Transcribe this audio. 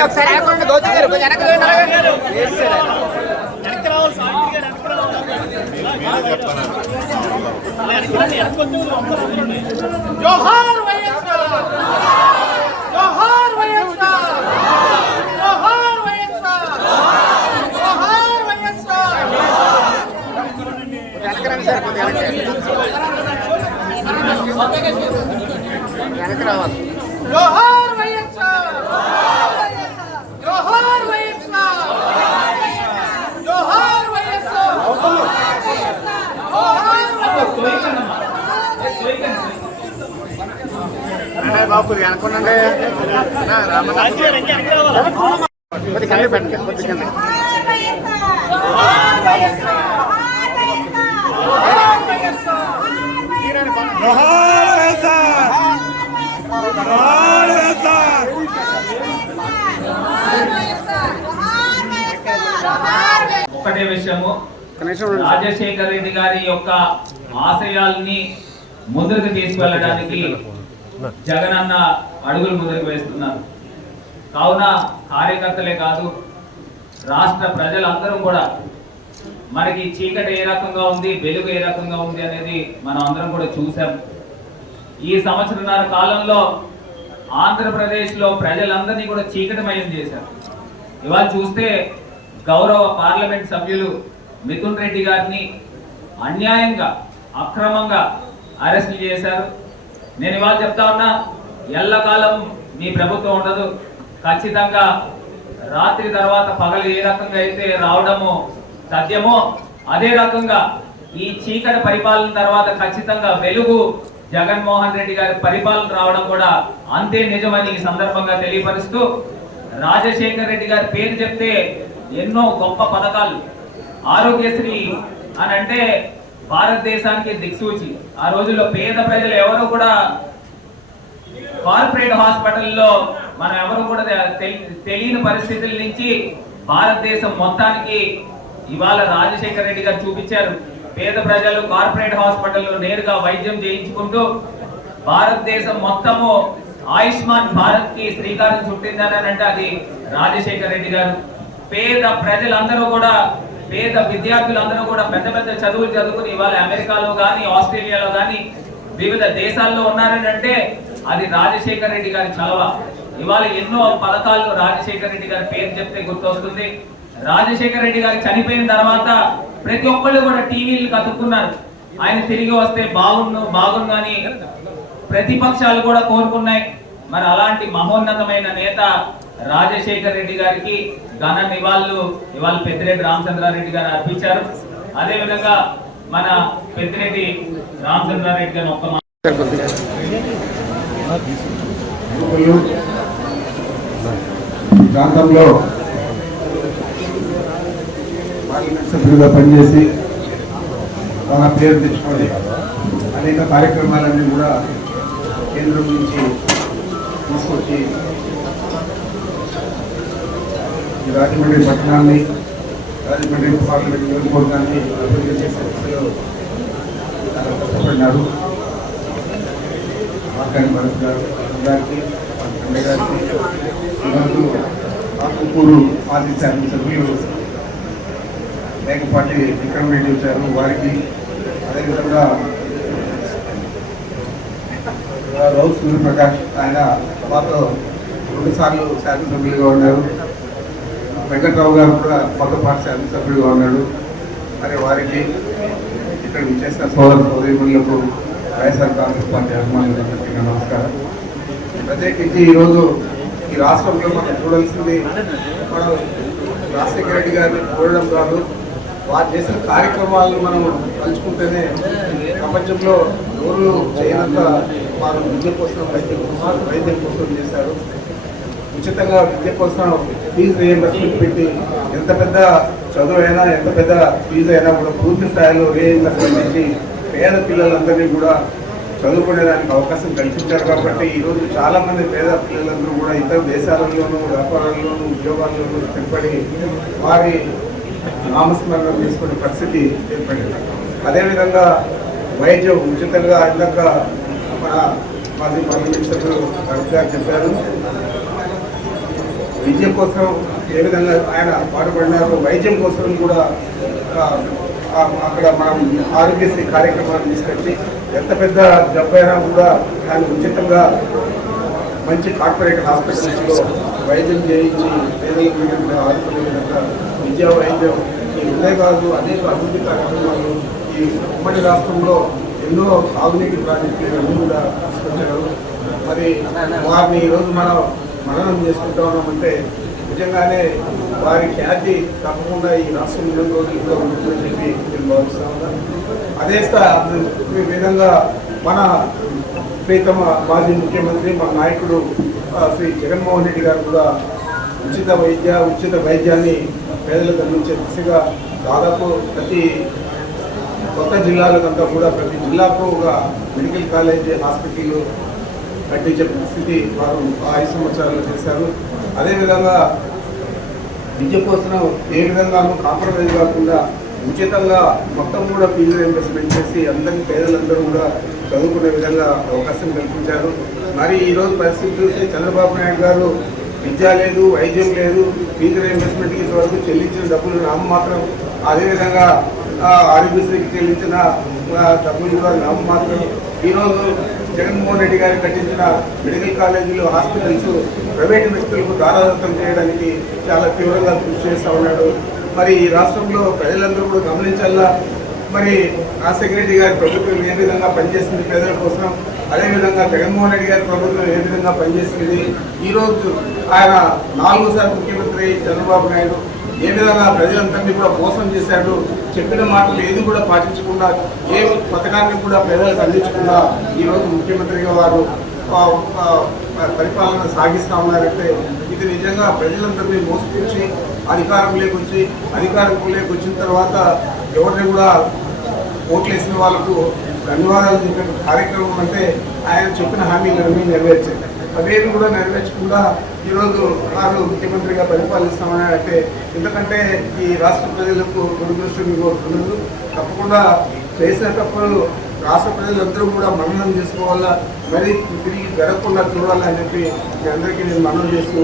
ఒకసారి జోహార్ వైఎస్ఆర్, జోహార్ వైఎస్ఆర్, జోహార్ వైఎస్ఆర్, జోహార్ వైఎస్ఆర్. వెనక్కి రావాలి. జోహార్ వైఎస్ఆర్, జోహార్ వైఎస్ఆర్, జోహార్ వైఎస్ఆర్, బాబు అనుకున్నాండి కొద్ది పెట్టండి కొద్ది కింద ఒకటే విషయము, రాజశేఖర్ రెడ్డి గారి యొక్క ఆశయాల్ని ముందుకు తీసుకువెళ్ళడానికి జగనన్న అడుగులు ముందుకు వేస్తున్నారు. కావున కార్యకర్తలే కాదు, రాష్ట్ర ప్రజలందరూ కూడా మనకి చీకటి ఏ రకంగా ఉంది, వెలుగు ఏ రకంగా ఉంది అనేది మనం అందరం కూడా చూసాం. ఈ సంవత్సరన్నర కాలంలో ఆంధ్రప్రదేశ్లో ప్రజలందరినీ కూడా చీకటిమయం చేశారు. ఇవాళ చూస్తే గౌరవ పార్లమెంట్ సభ్యులు మిథున్ రెడ్డి గారిని అన్యాయంగా అక్రమంగా అరెస్ట్ చేశారు. నేను ఇవాళ చెప్తా ఉన్నా, ఎల్లకాలం మీ ప్రభుత్వం ఉండదు. ఖచ్చితంగా రాత్రి తర్వాత పగలు ఏ రకంగా అయితే రావడమో సత్యమో అదే రకంగా ఈ చీకటి పరిపాలన తర్వాత ఖచ్చితంగా వెలుగు జగన్మోహన్ రెడ్డి గారి పరిపాలన రావడం కూడా అంతే నిజమని ఈ సందర్భంగా తెలియపరుస్తూ, రాజశేఖర్ రెడ్డి గారి పేరు చెప్తే ఎన్నో గొప్ప పథకాలు, ఆరోగ్యశ్రీ అని అంటే భారతదేశానికి దిక్సూచి. ఆ రోజుల్లో పేద ప్రజలు ఎవరు కూడా కార్పొరేట్ హాస్పిటల్లో మనం ఎవరు కూడా తెలియని పరిస్థితుల నుంచి భారతదేశం మొత్తానికి ఇవాళ రాజశేఖర్ రెడ్డి గారు చూపించారు. పేద ప్రజలు కార్పొరేట్ హాస్పిటల్లో నేరుగా వైద్యం చేయించుకుంటూ భారతదేశం మొత్తము ఆయుష్మాన్ భారత్ కి శ్రీకారం చుట్టిందని అంటే అది రాజశేఖర్ రెడ్డి గారు. పేద ప్రజలందరూ కూడా, పేద విద్యార్థులందరూ కూడా పెద్ద పెద్ద చదువులు చదువుకుని ఇవాళ అమెరికాలో కానీ ఆస్ట్రేలియాలో కానీ వివిధ దేశాల్లో ఉన్నారని అంటే అది రాజశేఖర్ రెడ్డి గారి చలవ. ఇవాళ ఎన్నో పథకాలు రాజశేఖర్ రెడ్డి గారి పేరు చెప్తే గుర్తొస్తుంది. రాజశేఖర్ రెడ్డి గారు చనిపోయిన తర్వాత ప్రతి ఒక్కళ్ళు కూడా టీవీలు కతుక్కున్నారు, ఆయన తిరిగి వస్తే బాగుండు అని ప్రతిపక్షాలు కూడా కోరుకున్నాయి. మరి అలాంటి మహోన్నతమైన నేత రాజశేఖర్ రెడ్డి గారికి ఘన నివాళులు ఇవాళ పెద్దిరెడ్డి రామచంద్రారెడ్డి గారు అర్పించారు. అదే విధంగా మన పెద్దిరెడ్డి రామచంద్రారెడ్డి గారు ఒక్క ప్రాంతంలో పార్లమెంట్ సభ్యులుగా పనిచేసి బాగా పేరు తెచ్చుకోండి అనేక కార్యక్రమాలన్నీ కూడా కేంద్రం నుంచి తీసుకొచ్చి ఈ రాజమండ్రి పట్టణాన్ని, రాజమండ్రి పార్లమెంట్ నియోజకవర్గాన్ని అభివృద్ధి చేసే దిశలో చాలా కష్టపడినారు. మార్కాని భరత్ గారికి, అన్నయ్య గారికి, ఈరోజు ఆకుకూరు మాజీ శాసనసభ్యులు మేకపాటి విక్రమ్ రెడ్డి వచ్చారు, వారికి, అదేవిధంగా రౌత్ సూర్యప్రకాష్, ఆయన మాతో 2 సార్లు శాసనసభ్యులుగా ఉన్నారు. వెంకట్రావు గారు కూడా కొత్త పార్టీ శాసనసభ్యులుగా ఉన్నాడు. మరి వారికి ఇక్కడ విచ్చేసిన సోదరులకు వైఎస్ఆర్ కాంగ్రెస్ పార్టీ అభిమానులందరికీ నమస్కారం. ప్రత్యేకించి ఈరోజు ఈ రాష్ట్రంలో మనం చూడాల్సింది, మనం రాజశేఖర రెడ్డి గారిని చూడడం కాదు, వారు చేసిన కార్యక్రమాలను మనం తలుచుకుంటేనే ప్రపంచంలో ఎవరు చేయనంత వారు విద్య కోసం వైద్యం కోసం చేశారు. ఉచితంగా విద్య కోసం ఫీజు రీయింబర్స్మెంట్ పెట్టి ఎంత పెద్ద చదువు అయినా, ఎంత పెద్ద ఫీజు అయినా కూడా పూర్తి స్థాయిలో రీయింబర్స్మెంట్ పెట్టి పేద పిల్లలందరినీ కూడా చదువుకునేదానికి అవకాశం కల్పించారు. కాబట్టి ఈరోజు చాలామంది పేద పిల్లలందరూ కూడా ఇతర దేశాలలోనూ వ్యాపారాల్లోనూ ఉద్యోగాల్లోనూ స్థిరపడి వారి నామస్మరణ తీసుకునే పరిస్థితి ఏర్పడింది. అదేవిధంగా వైద్యం ఉచితంగా ఇందాక మన మాజీ పార్లమెంట్ సభ్యులు రవి గారు చెప్పారు. విద్య కోసం ఏ విధంగా ఆయన పాటుపడినారు, వైద్యం కోసం కూడా అక్కడ మనం ఆరోగ్యశ్రీ కార్యక్రమాన్ని తీసుకొచ్చి ఎంత పెద్ద జబ్బైనా కూడా దాన్ని ఉచితంగా మంచి కార్పొరేట్ హాస్పిటల్స్లో వైద్యం చేయించి పేదలకు ఆదుకునే విధంగా విద్యా వైద్యం ఇదే కాదు అనేక అభివృద్ధి కార్యక్రమాలు ఈ ఉమ్మడి రాష్ట్రంలో ఎన్నో సాగునీటి ప్రాజెక్టులు అన్నీ కూడా తీసుకొచ్చారు. మరి వారిని ఈరోజు మనం మననం చేసుకుంటా ఉన్నామంటే నిజంగానే వారి ఖ్యాతి తప్పకుండా ఈ రాష్ట్రం ఎన్నో రోజులు కూడా ఉంటుందని చెప్పి నేను భావిస్తా ఉన్నాను. అదే విధంగా మన ప్రీతమ మాజీ ముఖ్యమంత్రి మన నాయకుడు శ్రీ జగన్మోహన్ రెడ్డి గారు కూడా ఉచిత వైద్యాన్ని పేదలకు అందించే దిశగా దాదాపు ప్రతి కొత్త జిల్లాలకంతా కూడా ప్రతి జిల్లాకు ఒక మెడికల్ కాలేజ్ హాస్పిటల్ కట్టించే పరిస్థితి వారు 5 సంవత్సరాలు చేశారు. అదేవిధంగా విద్య కోసం ఏ విధంగానూ కాంప్రమైజ్ కాకుండా ఉచితంగా మొత్తం కూడా ఫీజు రీయింబర్స్మెంట్ చేసి అందరికీ పేదలందరూ కూడా చదువుకునే విధంగా అవకాశం కల్పించారు. మరి ఈరోజు పరిస్థితి చూస్తే చంద్రబాబు నాయుడు గారు విద్య లేదు, వైద్యం లేదు, ఫీజు రీయింబర్స్మెంట్కి ఇంతవరకు చెల్లించిన డబ్బులు నామమాత్రం, అదేవిధంగా ఆరోగ్యశ్రీకి చెల్లించిన డబ్బులు కూడా నామమాత్రం. ఈరోజు జగన్మోహన్ రెడ్డి గారు కట్టించిన మెడికల్ కాలేజీలు, హాస్పిటల్స్ ప్రైవేటు వ్యక్తులకు దారాదత్తం చేయడానికి చాలా తీవ్రంగా కృషి చేస్తూ ఉన్నాడు. మరి ఈ రాష్ట్రంలో ప్రజలందరూ కూడా గమనించాలా, మరి రాజశేఖర రెడ్డి గారి ప్రభుత్వం ఏ విధంగా పనిచేస్తుంది పేదల కోసం, అదేవిధంగా జగన్మోహన్ రెడ్డి గారి ప్రభుత్వం ఏ విధంగా పనిచేస్తుంది. ఈరోజు ఆయన 4సారి ముఖ్యమంత్రి చంద్రబాబు నాయుడు ఏ విధంగా ప్రజలందరినీ కూడా మోసం చేశాడు, చెప్పిన మాటలు ఏది కూడా పాటించకుండా, ఏ పథకాన్ని కూడా పేదలకు అందించకుండా ఈరోజు ముఖ్యమంత్రిగా వారు పరిపాలన సాగిస్తూ ఉన్నారంటే ఇది నిజంగా ప్రజలందరినీ మోసపుచ్చి అధికారంలోకి వచ్చిన తర్వాత ఎవరిని కూడా ఓట్లు వేసిన వాళ్ళకు ధన్యవాదాలు చెప్పే కార్యక్రమం అంటే ఆయన చెప్పిన హామీలన్నీ నెరవేర్చారు. అవేవి కూడా నెరవేర్చకుండా ఈరోజు వారు ముఖ్యమంత్రిగా పరిపాలిస్తామని ఎందుకంటే ఈ రాష్ట్ర ప్రజలకు దురదృష్టం కోరుతున్నారు. తప్పకుండా చేసిన తప్పులు రాష్ట్ర ప్రజలందరూ కూడా మననం చేసుకోవాలా, మరి తిరిగి జరగకుండా చూడాలని చెప్పి మీ అందరికీ నేను మననం చేస్తూ